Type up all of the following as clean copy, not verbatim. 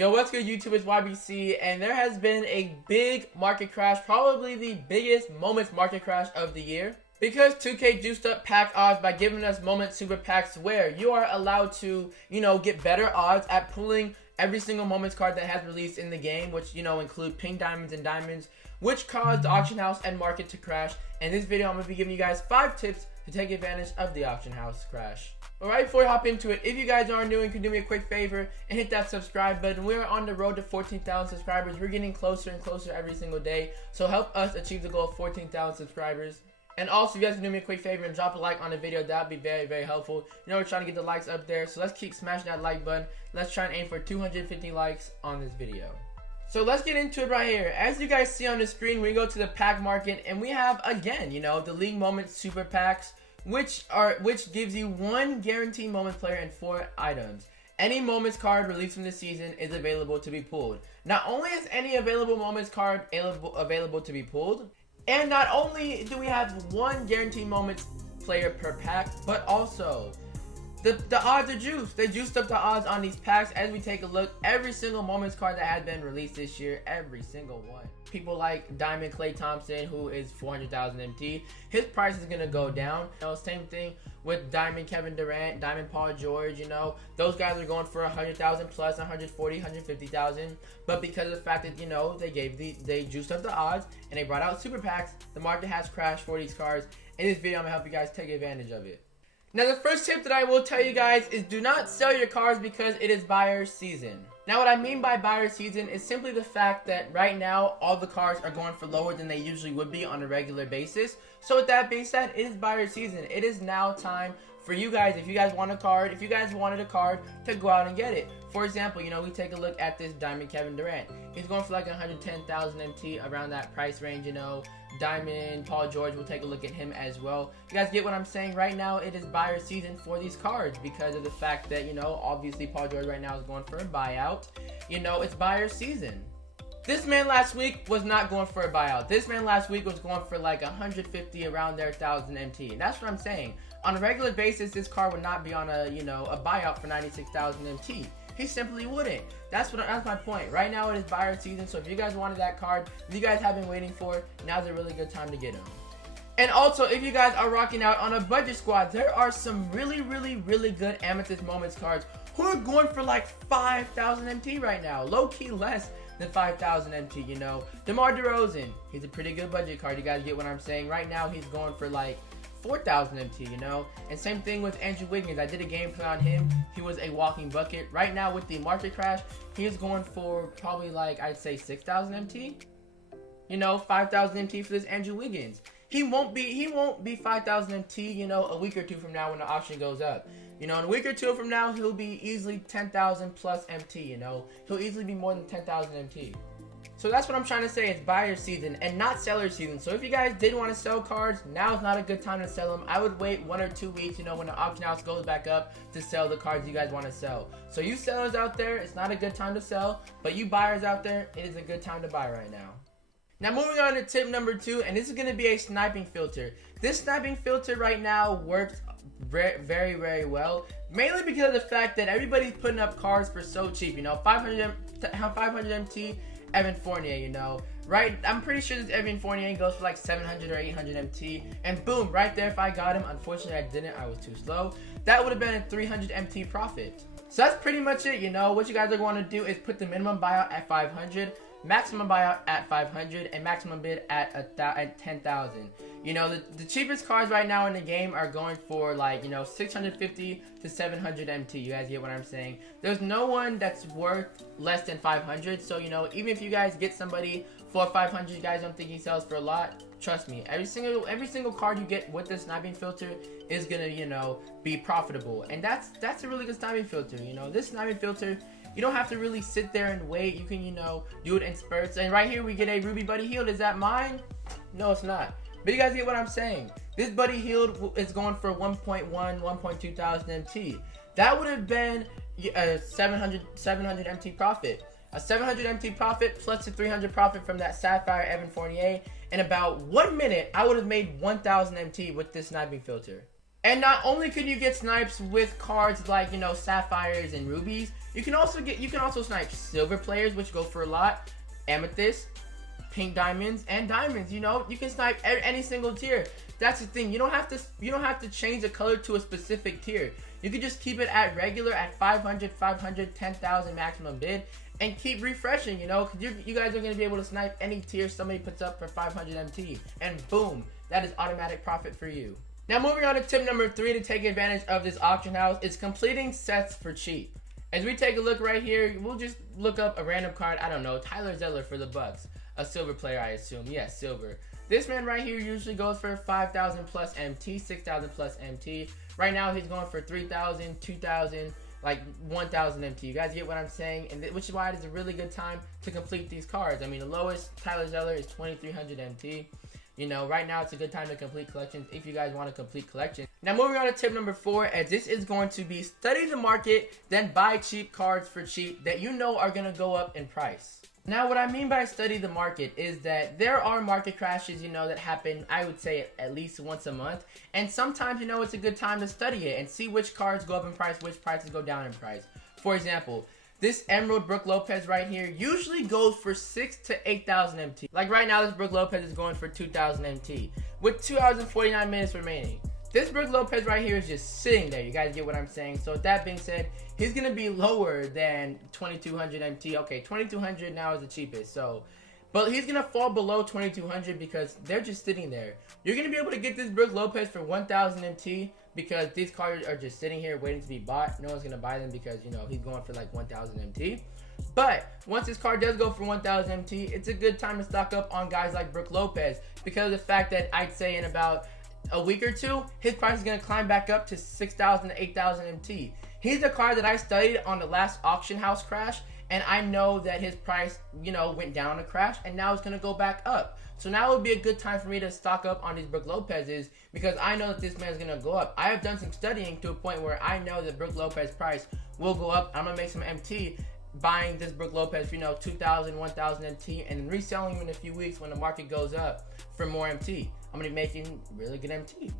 Yo, what's good YouTube? It's YBC, and there has been a big market crash, probably the biggest Moments market crash of the year. Because 2K juiced up pack odds by giving us Moment Super Packs where you are allowed to, get better odds at pulling every single Moments card that has released in the game, which, include pink diamonds and diamonds, which caused the auction house and market to crash. In this video, I'm going to be giving you guys 5 tips to take advantage of the auction house crash. Alright, before we hop into it, if you guys are new and can do me a quick favor and hit that subscribe button. We are on the road to 14,000 subscribers. We're getting closer and closer every single day. So help us achieve the goal of 14,000 subscribers. And also, if you guys can do me a quick favor and drop a like on the video, that would be very, very helpful. We're trying to get the likes up there. So let's keep smashing that like button. Let's try and aim for 250 likes on this video. So let's get into it right here. As you guys see on the screen, we go to the pack market and we have, again, the League Moment Super Packs, which gives you 1 guaranteed Moments player and 4 items. Any Moments card released from the season is available to be pulled. Not only is any available Moments card available to be pulled, and not only do we have 1 guaranteed Moments player per pack, but also the odds are juiced. They juiced up the odds on these packs. As we take a look, every single Moments card that has been released this year, every single one. People like Diamond Klay Thompson, who is 400,000 MT, his price is going to go down. Same thing with Diamond Kevin Durant, Diamond Paul George, those guys are going for 100,000 plus, 140, 150,000. But because of the fact that, they juiced up the odds and they brought out super packs, the market has crashed for these cards. In this video, I'm going to help you guys take advantage of it. Now, the first tip that I will tell you guys is do not sell your cards because it is buyer season. Now, what I mean by buyer season is simply the fact that right now, all the cards are going for lower than they usually would be on a regular basis. So with that being said, it is buyer season. It is now time for you guys, if you guys want a card, if you guys wanted a card, to go out and get it. For example, we take a look at this Diamond Kevin Durant. He's going for like 110,000 MT, around that price range, Diamond Paul George, we'll take a look at him as well. You guys get what I'm saying? Right now, it is buyer season for these cards because of the fact that, obviously Paul George right now is going for a buyout. It's buyer season. This man last week was not going for a buyout. This man last week was going for like 150, around there, 1,000 MT. And that's what I'm saying. On a regular basis, this card would not be on a, a buyout for 96,000 MT. He simply wouldn't. That's my point. Right now, it is buyer season. So if you guys wanted that card, if you guys have been waiting for, now's a really good time to get him. And also, if you guys are rocking out on a budget squad, there are some really, really, really good Amethyst Moments cards who are going for like 5,000 MT right now. Low-key less than 5,000 MT, DeMar DeRozan, he's a pretty good budget card. You guys get what I'm saying? Right now, he's going for like 4,000 MT, And same thing with Andrew Wiggins. I did a gameplay on him. He was a walking bucket. Right now, with the market crash, he is going for probably like, I'd say 6,000 MT. 5,000 MT for this Andrew Wiggins. He won't be 5,000 MT, a week or two from now when the auction goes up. In a week or two from now, he'll be easily 10,000 plus MT, He'll easily be more than 10,000 MT. So that's what I'm trying to say. It's buyer season and not seller season. So if you guys did want to sell cards, now is not a good time to sell them. I would wait 1 or 2 weeks, when the auction house goes back up, to sell the cards you guys want to sell. So you sellers out there, it's not a good time to sell. But you buyers out there, it is a good time to buy right now. Now moving on to tip number 2, and this is going to be a sniping filter. This sniping filter right now works very, very well. Mainly because of the fact that everybody's putting up cards for so cheap. 500 MT. Evan Fournier, right? I'm pretty sure this Evan Fournier goes for like 700 or 800 MT. And boom, right there, if I got him. Unfortunately, I didn't. I was too slow. That would have been a 300 MT profit. So that's pretty much it, What you guys are going to do is put the minimum buyout at 500, maximum buyout at 500, and maximum bid at 10,000. The cheapest cards right now in the game are going for like, 650 to 700 MT. You guys get what I'm saying? There's no one that's worth less than 500. So, even if you guys get somebody for 500, you guys don't think he sells for a lot. Trust me, every single card you get with this sniping filter is gonna, be profitable. And that's a really good sniping filter. This sniping filter, you don't have to really sit there and wait. You can, do it in spurts. And right here we get a Ruby Buddy Healed. Is that mine? No, it's not. But you guys get what I'm saying. This Buddy Healed is going for 1.1, 1.2 thousand MT. That would have been a 700 MT profit. A 700 MT profit plus a 300 profit from that Sapphire Evan Fournier. In about 1 minute, I would have made 1,000 MT with this sniping filter. And not only can you get snipes with cards like, you know, sapphires and rubies, you can also snipe silver players, which go for a lot, amethyst, pink diamonds, and diamonds. You know, you can snipe any single tier. That's the thing. You don't have to change the color to a specific tier. You can just keep it at regular at 500, 500, 10,000 maximum bid, and keep refreshing. You know, because you guys are gonna be able to snipe any tier somebody puts up for 500 MT, and boom, that is automatic profit for you. Now moving on to tip number 3 to take advantage of this auction house is completing sets for cheap. As we take a look right here, we'll just look up a random card. I don't know, Tyler Zeller for the Bucks, a silver player, I assume. Yes, silver. This man right here usually goes for 5,000 plus MT, 6,000 plus MT. Right now he's going for 3,000, 2,000, like 1,000 MT. You guys get what I'm saying? And which is why it is a really good time to complete these cards. I mean, the lowest Tyler Zeller is 2,300 MT. You know, right now it's a good time to complete collections if you guys want to complete collections. Now moving on to tip number 4, as this is going to be study the market, then buy cheap cards for cheap that you know are going to go up in price. Now what I mean by study the market is that there are market crashes, you know, that happen, I would say, at least once a month. And sometimes, you know, it's a good time to study it and see which cards go up in price, which prices go down in price. For example, this Emerald Brook Lopez right here usually goes for 6,000 to 8,000 MT. Like right now, this Brook Lopez is going for 2,000 MT with 2 hours and 49 minutes remaining. This Brook Lopez right here is just sitting there. You guys get what I'm saying? So with that being said, he's going to be lower than 2,200 MT. Okay, 2,200 now is the cheapest. So, but he's going to fall below 2,200 because they're just sitting there. You're going to be able to get this Brook Lopez for 1,000 MT because these cards are just sitting here waiting to be bought. No one's going to buy them because, you know, he's going for like 1,000 MT. But once this card does go for 1,000 MT, it's a good time to stock up on guys like Brook Lopez because of the fact that I'd say in about a week or two, his price is going to climb back up to 6,000 to 8,000 MT. He's the card that I studied on the last auction house crash, and I know that his price, you know, went down a crash, and now it's going to go back up. So now would be a good time for me to stock up on these Brook Lopez's because I know that this man's going to go up. I have done some studying to a point where I know that Brook Lopez price will go up. I'm going to make some MT buying this Brook Lopez for, you know, 2,000, 1,000 MT and reselling him in a few weeks when the market goes up for more MT. I'm going to be making really good MT.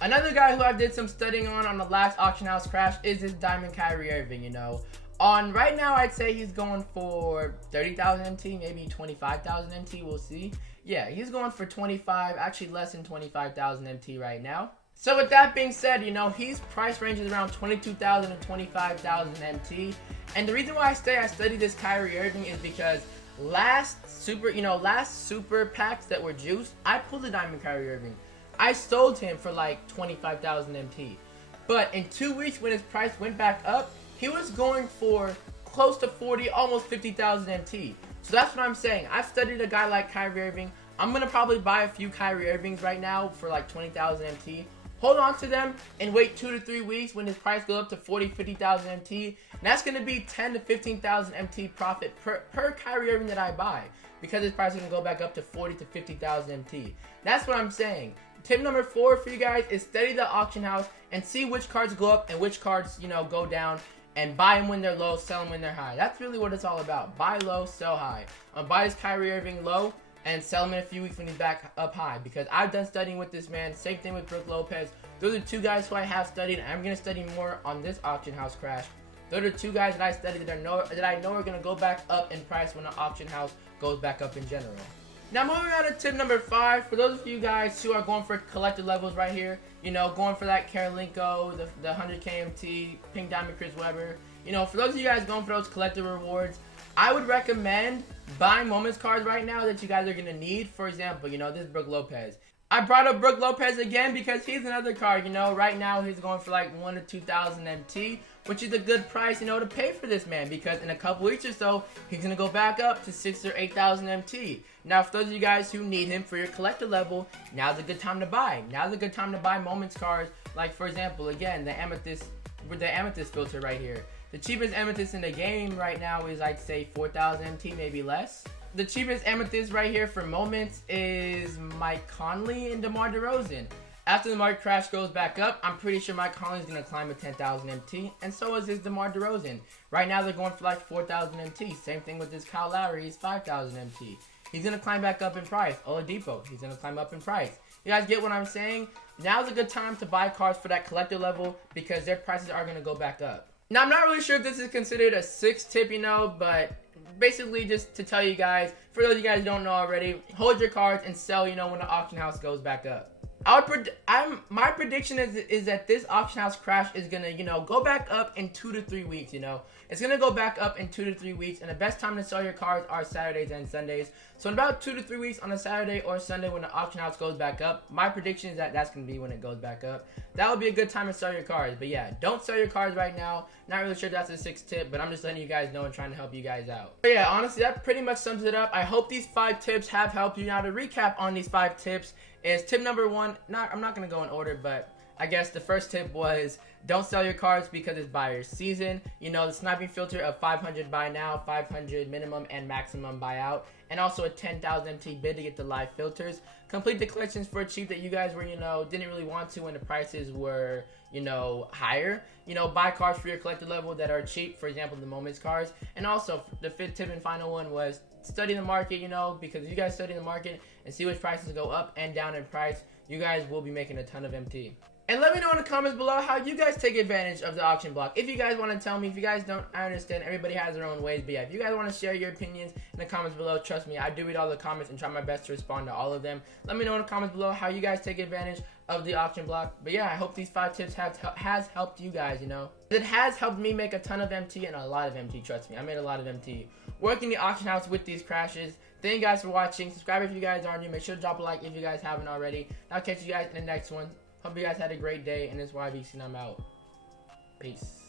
Another guy who I did some studying on the last auction house crash is this Diamond Kyrie Irving, you know. On right now, I'd say he's going for 30,000 MT, maybe 25,000 MT, we'll see. Yeah, he's going for 25, actually less than 25,000 MT right now. So with that being said, you know, his price range is around 22,000 to 25,000 MT. And the reason why I studied this Kyrie Irving is because last super packs that were juiced, I pulled the Diamond Kyrie Irving. I sold him for like 25,000 MT. But in 2 weeks when his price went back up, he was going for close to 40, almost 50,000 MT. So that's what I'm saying. I've studied a guy like Kyrie Irving. I'm going to probably buy a few Kyrie Irvings right now for like 20,000 MT. Hold on to them and wait 2 to 3 weeks when his price goes up to 40, 50,000 MT. And that's going to be 10 to 15,000 MT profit per Kyrie Irving that I buy because his price is going to go back up to 40 to 50,000 MT. That's what I'm saying. Tip number 4 for you guys is study the auction house and see which cards go up and which cards, you know, go down, and buy them when they're low, sell them when they're high. That's really what it's all about. Buy low, sell high. Buy this Kyrie Irving low and sell him in a few weeks when he's back up high because I've done studying with this man. Same thing with Brook Lopez. Those are 2 guys who I have studied. I'm going to study more on this auction house crash. Those are 2 guys that I studied that I know are going to go back up in price when the auction house goes back up in general. Now moving on to tip number 5, for those of you guys who are going for collected levels right here, you know, going for that Karolinko, the 100 KMT, Pink Diamond Chris Webber, you know, for those of you guys going for those collected rewards, I would recommend buying moments cards right now that you guys are going to need. For example, you know, this Brook Lopez. I brought up Brook Lopez again because he's another card, you know, right now he's going for like 1 to 2,000 MT, which is a good price, you know, to pay for this man because in a couple weeks or so, he's going to go back up to 6,000 or 8,000 MT. Now, for those of you guys who need him for your collector level, now's a good time to buy. Now's a good time to buy moments cards, like for example, again, the amethyst filter right here. The cheapest amethyst in the game right now is, I'd say, 4,000 MT, maybe less. The cheapest amethyst right here for moments is Mike Conley and DeMar DeRozan. After the market crash goes back up, I'm pretty sure Mike Conley is going to climb to 10,000 MT, and so is this DeMar DeRozan. Right now, they're going for like 4,000 MT. Same thing with this Kyle Lowry, he's 5,000 MT. he's going to climb back up in price. Oladipo, he's going to climb up in price. You guys get what I'm saying? Now's a good time to buy cards for that collector level because their prices are going to go back up. Now, I'm not really sure if this is considered a 6th tip, you know, but basically just to tell you guys, for those of you guys who don't know already, hold your cards and sell, you know, when the auction house goes back up. My prediction is that this auction house crash is gonna, you know, go back up in 2 to 3 weeks. You know, it's gonna go back up in 2 to 3 weeks, and the best time to sell your cards are Saturdays and Sundays. So in about 2 to 3 weeks on a Saturday or Sunday when the auction house goes back up, my prediction is that that's gonna be when it goes back up. That would be a good time to sell your cards. But yeah, don't sell your cards right now. Not really sure if that's a 6th tip, but I'm just letting you guys know and trying to help you guys out. But yeah, honestly, that pretty much sums it up. I hope these 5 tips have helped you. Now to recap on these 5 tips is tip number 1. I'm not gonna go in order, but I guess the first tip was don't sell your cards because it's buyer's season. You know, the sniping filter of 500 buy now, 500 minimum and maximum buyout, and also a 10,000 MT bid to get the live filters. Complete the collections for cheap that you guys were, you know, didn't really want to when the prices were, you know, higher. You know, buy cards for your collector level that are cheap, for example, the Moments cards. And also, the 5th tip and final one was study the market, you know, because if you guys study the market and see which prices go up and down in price, you guys will be making a ton of MT. And let me know in the comments below how you guys take advantage of the auction block. If you guys want to tell me, if you guys don't, I understand everybody has their own ways. But yeah, if you guys want to share your opinions in the comments below, trust me, I do read all the comments and try my best to respond to all of them. Let me know in the comments below how you guys take advantage of the auction block. But yeah, I hope these 5 tips has helped you guys, you know. It has helped me make a ton of MT and a lot of MT, trust me. I made a lot of MT working the auction house with these crashes. Thank you guys for watching. Subscribe if you guys are new. Make sure to drop a like if you guys haven't already. I'll catch you guys in the next one. Hope you guys had a great day, and it's YBC, and I'm out. Peace.